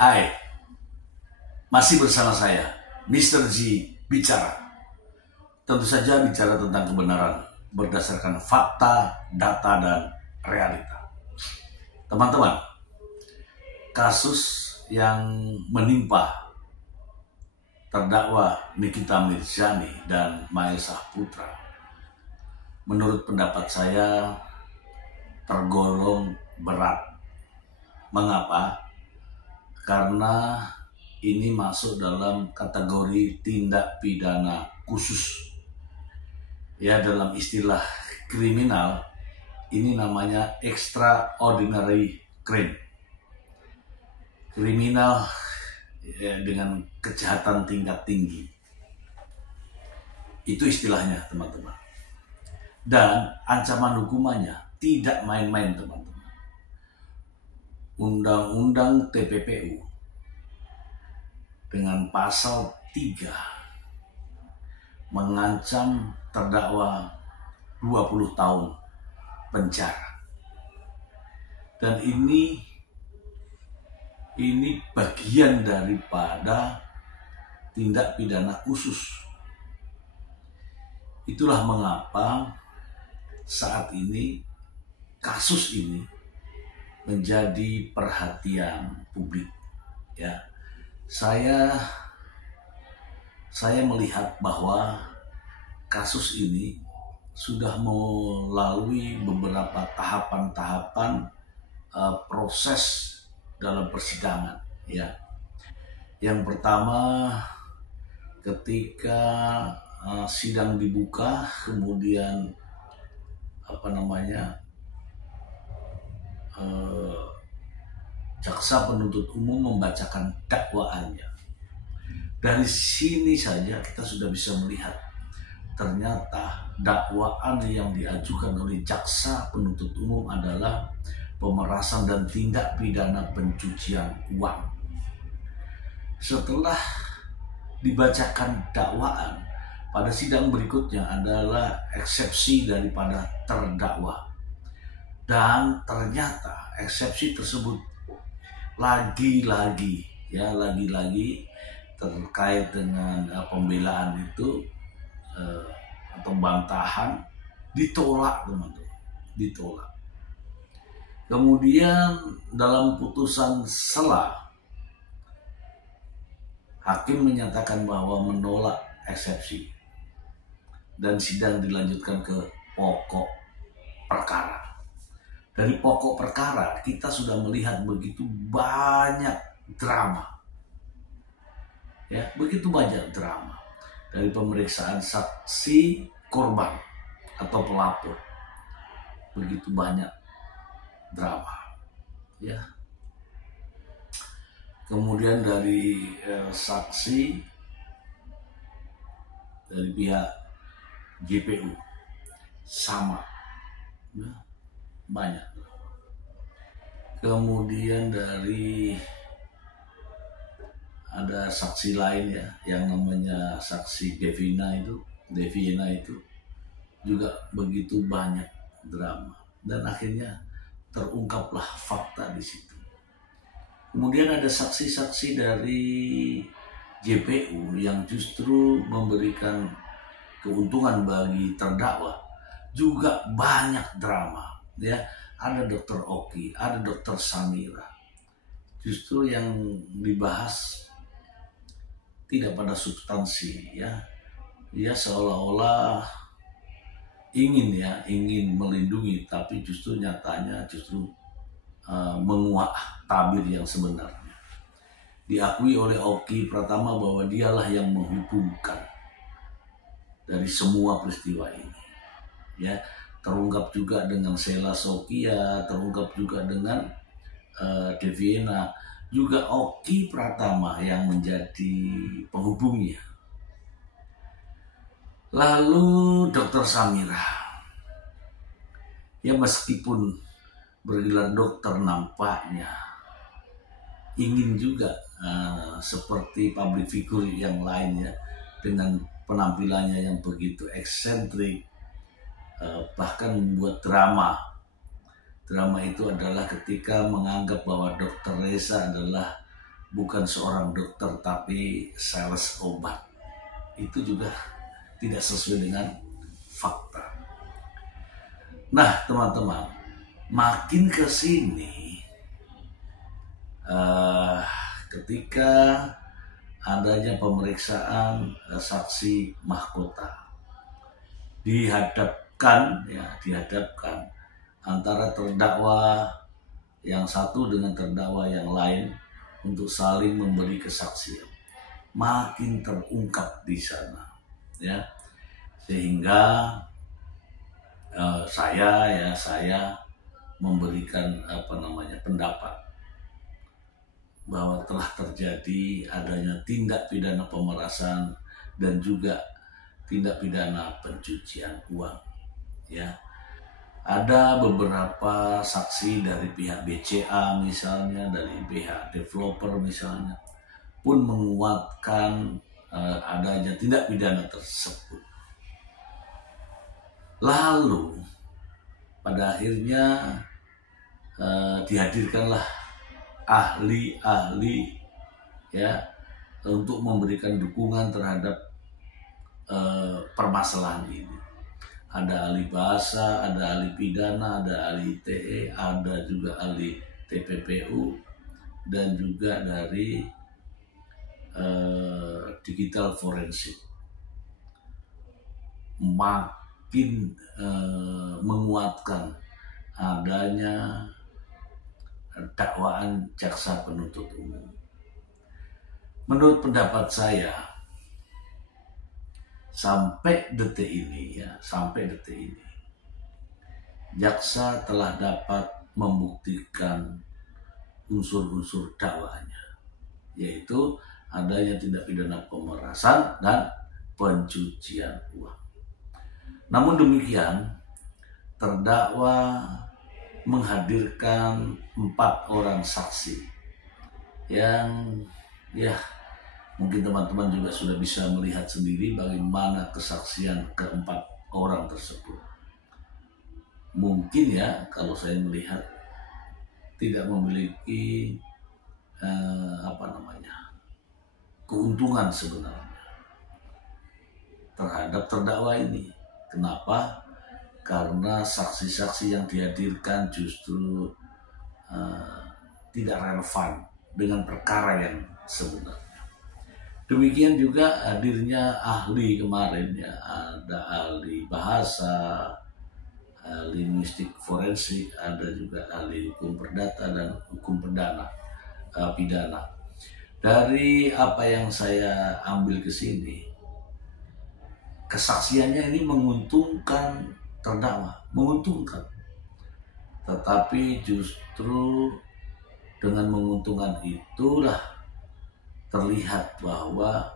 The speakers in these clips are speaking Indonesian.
Hai, masih bersama saya, Mr. G bicara. Tentu saja bicara tentang kebenaran berdasarkan fakta, data, dan realita. Teman-teman, kasus yang menimpa terdakwa Nikita Mirzani dan Mail Saputra, menurut pendapat saya tergolong berat. Mengapa? Karena ini masuk dalam kategori tindak pidana khusus. Ya, dalam istilah kriminal ini namanya extraordinary crime. Kriminal ya, dengan kejahatan tingkat tinggi. Itu istilahnya, teman-teman. Dan ancaman hukumannya tidak main-main, teman-teman. Undang-Undang TPPU dengan pasal 3 mengancam terdakwa 20 tahun penjara. Dan ini bagian daripada tindak pidana khusus. Itulah mengapa saat ini kasus ini menjadi perhatian publik. Ya, saya melihat bahwa kasus ini sudah melalui beberapa tahapan-tahapan proses dalam persidangan. Ya, yang pertama ketika sidang dibuka, kemudian jaksa penuntut umum membacakan dakwaannya. Dari sini saja kita sudah bisa melihat ternyata dakwaan yang diajukan oleh jaksa penuntut umum adalah pemerasan dan tindak pidana pencucian uang. Setelah dibacakan dakwaan, pada sidang berikutnya adalah eksepsi daripada terdakwa. Dan ternyata eksepsi tersebut lagi-lagi terkait dengan pembelaan itu atau bantahan ditolak, teman-teman, ditolak. Kemudian dalam putusan sela, hakim menyatakan bahwa menolak eksepsi dan sidang dilanjutkan ke pokok perkara. Dari pokok perkara kita sudah melihat begitu banyak drama. Ya, begitu banyak drama. Dari pemeriksaan saksi korban atau pelapor. Begitu banyak drama. Ya. Kemudian dari saksi dari pihak JPU sama. Ya, banyak. Kemudian dari ada saksi lain ya, yang namanya saksi Devina itu juga begitu banyak drama, dan akhirnya terungkaplah fakta di situ. Kemudian ada saksi-saksi dari JPU yang justru memberikan keuntungan bagi terdakwa, juga banyak drama ya. Ada Dr. Oki, ada Dr. Samira. Justru yang dibahas tidak pada substansi ya. Dia seolah-olah ingin melindungi, tapi justru nyatanya menguak tabir yang sebenarnya. Diakui oleh Oki Pratama bahwa dialah yang menghubungkan dari semua peristiwa ini. Ya, terungkap juga dengan Sela Sokia, terungkap juga dengan Devina, juga Oki Pratama yang menjadi penghubungnya. Lalu Dr. Samira, ya meskipun bergelar dokter nampaknya ingin juga seperti public figure yang lain ya, dengan penampilannya yang begitu eksentrik, bahkan membuat drama. Drama itu adalah ketika menganggap bahwa Dr. Reza adalah bukan seorang dokter tapi sales obat, itu juga tidak sesuai dengan fakta. Nah teman-teman, makin ke sini ketika adanya pemeriksaan saksi mahkota, dihadapkan antara terdakwa yang satu dengan terdakwa yang lain untuk saling memberi kesaksian, makin terungkap di sana, ya, sehingga saya memberikan pendapat bahwa telah terjadi adanya tindak pidana pemerasan dan juga tindak pidana pencucian uang, ya. Ada beberapa saksi dari pihak BCA misalnya, dari pihak developer misalnya, pun menguatkan adanya tindak pidana tersebut. Lalu pada akhirnya dihadirkanlah ahli-ahli, ya, untuk memberikan dukungan terhadap permasalahan ini. Ada ahli bahasa, ada ahli pidana, ada ahli ITE, ada juga ahli TPPU, dan juga dari digital forensik. Makin menguatkan adanya dakwaan jaksa penuntut umum. Menurut pendapat saya, sampai detik ini, jaksa telah dapat membuktikan unsur-unsur dakwaannya, yaitu adanya tindak pidana pemerasan dan pencucian uang. Namun demikian, terdakwa menghadirkan 4 orang saksi yang, ya, mungkin teman-teman juga sudah bisa melihat sendiri bagaimana kesaksian keempat orang tersebut. Mungkin, ya, kalau saya melihat tidak memiliki keuntungan sebenarnya terhadap terdakwa ini. Kenapa? Karena saksi-saksi yang dihadirkan justru tidak relevan dengan perkara yang sebenarnya. Demikian juga hadirnya ahli kemarin, ya, ada ahli bahasa, ahli linguistik forensik, ada juga ahli hukum perdata dan hukum pidana. Dari apa yang saya ambil ke sini, kesaksiannya ini menguntungkan terdakwa, menguntungkan. Tetapi justru dengan menguntungkan itulah terlihat bahwa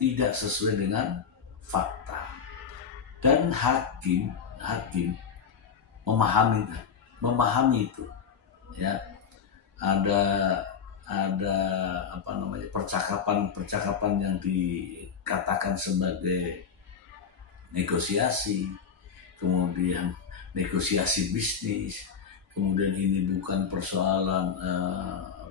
tidak sesuai dengan fakta. Dan hakim memahami itu, ya. Ada percakapan yang dikatakan sebagai negosiasi, kemudian negosiasi bisnis, kemudian ini bukan persoalan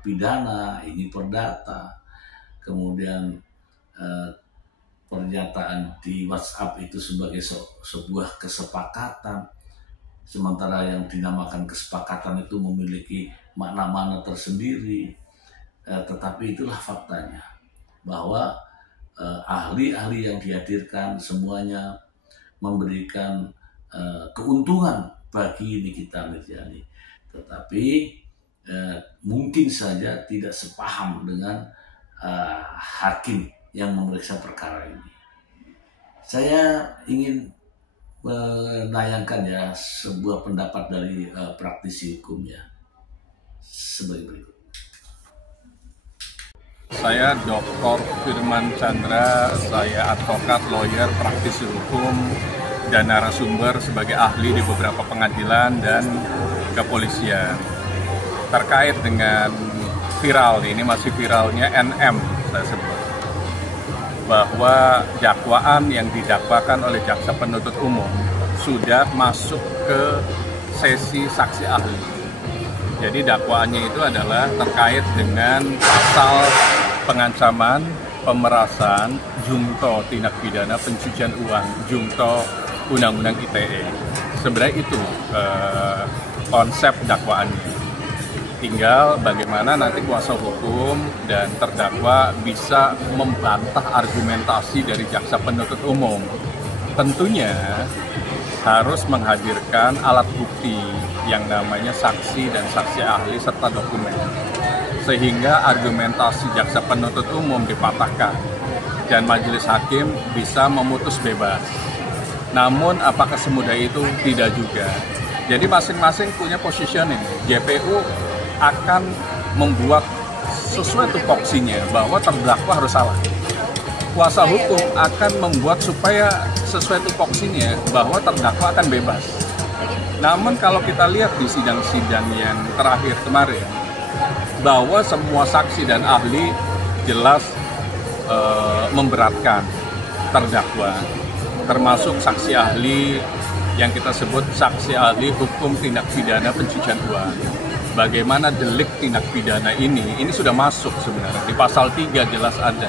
pidana, ini perdata, kemudian pernyataan di WhatsApp itu sebagai sebuah kesepakatan, sementara yang dinamakan kesepakatan itu memiliki makna-makna tersendiri. Tetapi itulah faktanya, bahwa ahli-ahli yang dihadirkan semuanya memberikan keuntungan bagi Nikita Mirzani, tetapi mungkin saja tidak sepaham dengan hakim yang memeriksa perkara ini. Saya ingin menayangkan, ya, sebuah pendapat dari praktisi hukum, ya, sebagai berikut. Saya Dr. Firman Chandra, saya advokat, lawyer, praktisi hukum, dan narasumber sebagai ahli di beberapa pengadilan dan kepolisian. Terkait dengan viral, ini masih viralnya NM, saya sebut, bahwa dakwaan yang didakwakan oleh jaksa penuntut umum sudah masuk ke sesi saksi ahli. Jadi dakwaannya itu adalah terkait dengan pasal pengancaman, pemerasan, jungto tindak pidana pencucian uang, jungto Undang-Undang ITE. Sebenarnya itu konsep dakwaannya. Tinggal bagaimana nanti kuasa hukum dan terdakwa bisa membantah argumentasi dari jaksa penuntut umum. Tentunya harus menghadirkan alat bukti yang namanya saksi dan saksi ahli serta dokumen. Sehingga argumentasi jaksa penuntut umum dipatahkan dan majelis hakim bisa memutus bebas. Namun apakah semudah itu? Tidak juga. Jadi masing-masing punya positioning. JPU akan membuat sesuai tupoksinya bahwa terdakwa harus salah. Kuasa hukum akan membuat supaya sesuai tupoksinya bahwa terdakwa akan bebas. Namun kalau kita lihat di sidang-sidang yang terakhir kemarin, bahwa semua saksi dan ahli jelas memberatkan terdakwa, termasuk saksi ahli yang kita sebut saksi ahli hukum tindak pidana pencucian uang. Bagaimana delik tindak pidana ini sudah masuk sebenarnya. Di pasal 3 jelas ada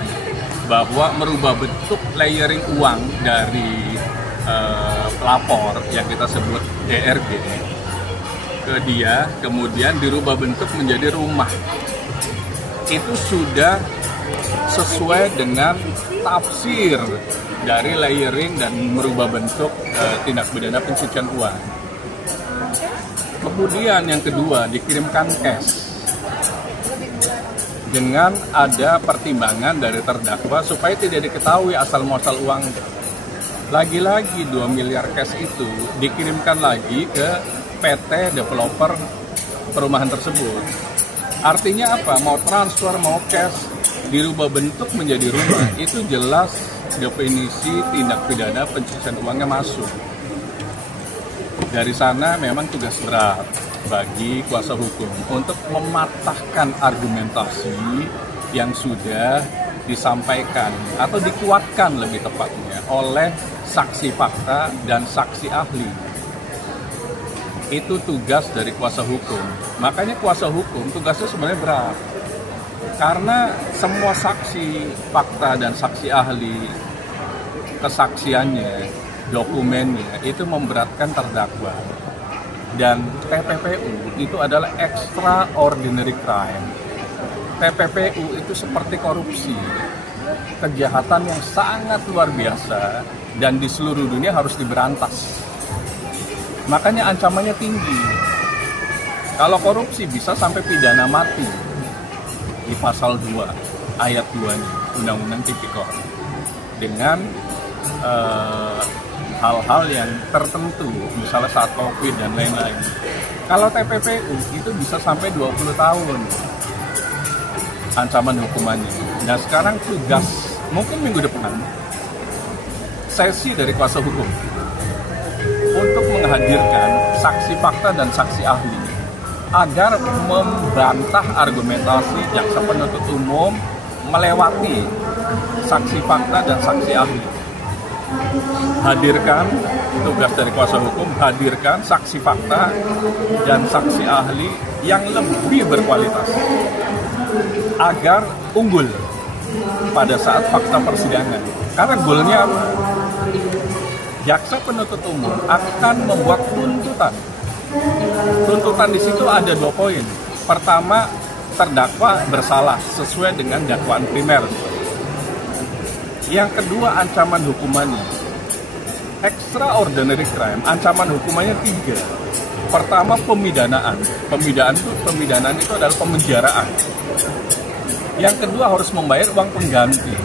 bahwa merubah bentuk layering uang dari pelapor yang kita sebut DRG ke dia, kemudian dirubah bentuk menjadi rumah. Itu sudah sesuai dengan tafsir dari layering dan merubah bentuk tindak pidana pencucian uang. Kemudian yang kedua, dikirimkan cash dengan ada pertimbangan dari terdakwa supaya tidak diketahui asal-muasal uang. Lagi-lagi 2 miliar cash itu dikirimkan lagi ke PT developer perumahan tersebut. Artinya apa? Mau transfer, mau cash, dirubah bentuk menjadi rumah. Itu jelas definisi tindak pidana pencucian uangnya masuk. Dari sana memang tugas berat bagi kuasa hukum untuk mematahkan argumentasi yang sudah disampaikan atau dikuatkan lebih tepatnya oleh saksi fakta dan saksi ahli. Itu tugas dari kuasa hukum. Makanya kuasa hukum tugasnya sebenarnya berat. Karena semua saksi fakta dan saksi ahli, kesaksiannya, dokumennya itu memberatkan terdakwa. Dan TPPU itu adalah extraordinary crime. TPPU itu seperti korupsi, kejahatan yang sangat luar biasa dan di seluruh dunia harus diberantas. Makanya ancamannya tinggi. Kalau korupsi bisa sampai pidana mati di pasal 2 ayat 2-nya Undang-Undang Tipikor dengan hal-hal yang tertentu, misalnya saat COVID dan lain-lain. Kalau TPPU itu bisa sampai 20 tahun ancaman hukumannya. Nah sekarang tugas, mungkin minggu depan, sesi dari kuasa hukum untuk menghadirkan saksi fakta dan saksi ahli agar membantah argumentasi jaksa penuntut umum melewati saksi fakta dan saksi ahli. Hadirkan, tugas dari kuasa hukum, hadirkan saksi fakta dan saksi ahli yang lebih berkualitas agar unggul pada saat fakta persidangan. Karena goalnya apa? Jaksa penuntut umum akan membuat tuntutan. Tuntutan di situ ada 2 poin. Pertama, terdakwa bersalah sesuai dengan dakwaan primer. Yang kedua, ancaman hukumannya. Extraordinary crime, ancaman hukumannya 3. Pertama, pemidanaan. Pemidanaan itu adalah pemenjaraan. Yang kedua, harus membayar uang pengganti.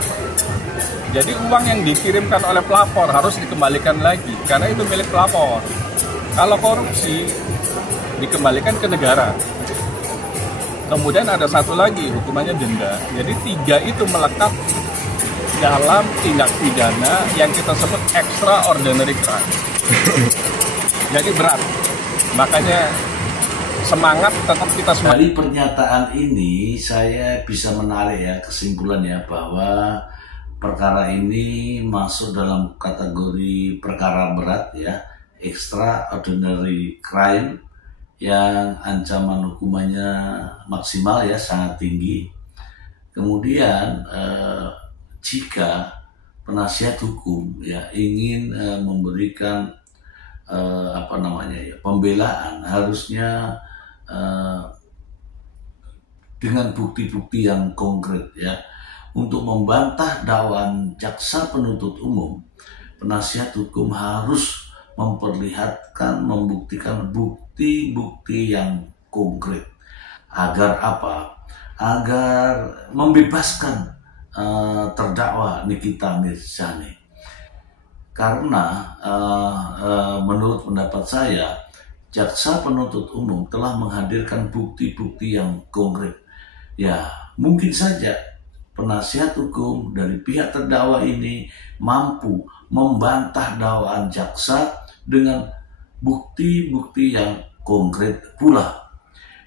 Jadi uang yang dikirimkan oleh pelapor harus dikembalikan lagi, karena itu milik pelapor. Kalau korupsi, dikembalikan ke negara. Kemudian ada satu lagi, hukumannya denda. Jadi 3 itu melekat dalam tindak pidana yang kita sebut extraordinary crime. Jadi berat. Makanya semangat tetap kita semua. Dari pernyataan ini saya bisa menarik ya kesimpulannya bahwa perkara ini masuk dalam kategori perkara berat ya, extraordinary crime, yang ancaman hukumannya maksimal ya, sangat tinggi. Kemudian jika penasihat hukum ya ingin memberikan pembelaan, harusnya dengan bukti-bukti yang konkret ya. Untuk membantah dakwaan jaksa penuntut umum, penasihat hukum harus memperlihatkan, membuktikan bukti-bukti yang konkret. Agar apa? Agar membebaskan terdakwa Nikita Mirzani. Karena menurut pendapat saya, jaksa penuntut umum telah menghadirkan bukti-bukti yang konkret. Ya, mungkin saja penasihat hukum dari pihak terdakwa ini mampu membantah dakwaan jaksa dengan bukti-bukti yang konkret pula.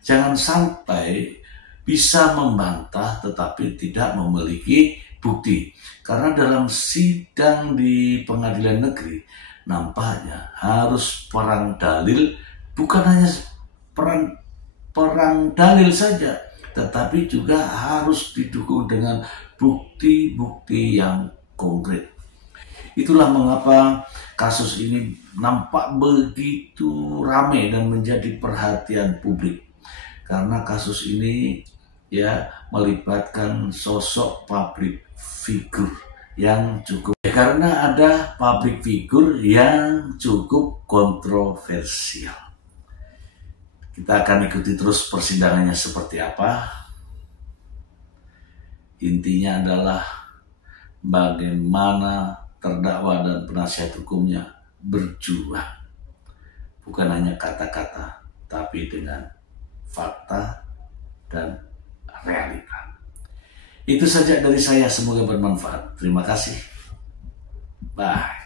Jangan sampai bisa membantah tetapi tidak memiliki bukti. Karena dalam sidang di pengadilan negeri nampaknya harus perang dalil, bukan hanya perang dalil saja, tetapi juga harus didukung dengan bukti-bukti yang konkret. Itulah mengapa kasus ini nampak begitu ramai dan menjadi perhatian publik. Karena kasus ini ya melibatkan sosok public figure yang cukup, karena ada public figure yang cukup kontroversial. Kita akan ikuti terus persidangannya seperti apa. Intinya adalah bagaimana terdakwa dan penasihat hukumnya berjuang. Bukan hanya kata-kata, tapi dengan fakta dan realita. Itu saja dari saya, semoga bermanfaat. Terima kasih. Bye.